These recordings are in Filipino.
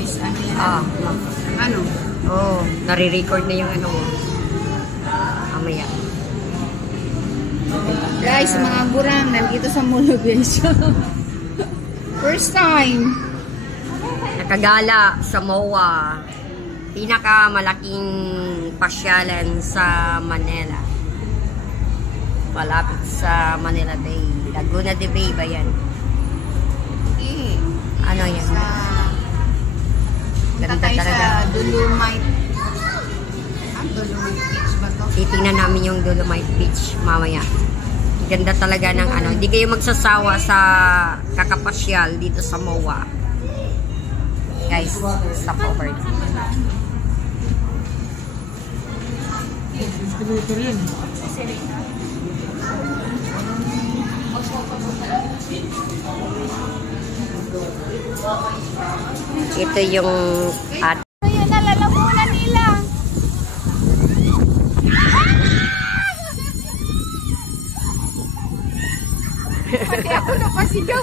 voice. Ano yan? Ano? Oh, nare-record na yung ano mo. Amaya. Guys, mga gurang, nandito sa Mulubesyo. First time. Nakagala sa MOA. Pinakamalaking pasyalan sa Manila. Malapit sa Manila Bay. Laguna de Bay ba yan? Ano yan? Punta tayo sa Dolomite. Dolomite Beach ba to? Titingnan namin yung Dolomite Beach mamaya. Ganda talaga ng ano. Hindi kayo magsasawa sa kakapasyal dito sa MOA. Guys, stop over. Ito yung at Ayun, nalalamunan nila. Pati ako napasigaw.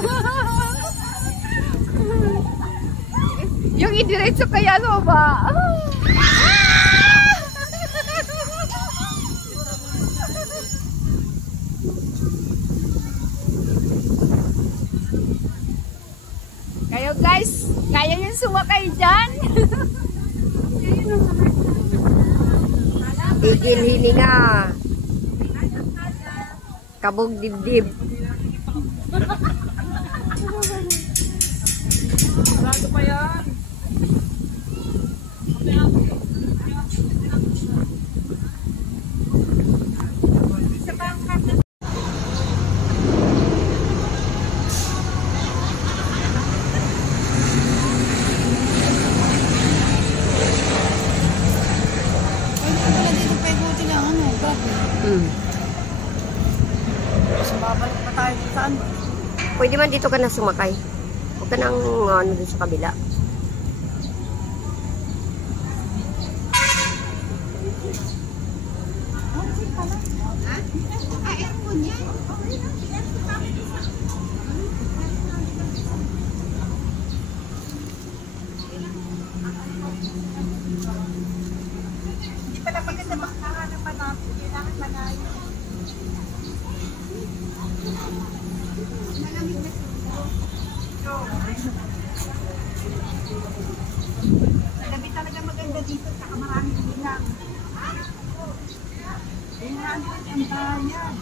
Yung idiretso kaya no ba? Kayo guys, kaya nyo sumakay dyan? tigil hininga. Kabog dibdib. Bago pa yan. Babalik pa tayo saan? Pwede man dito ka na sumakay. Huwag ka nang ano dun sa kabila. Hindi pala maganda makakahanap pa natin. Kailangan malayo. Gabi talaga maganda dito, saka maraming bilang. Ayun nga, ang bayan.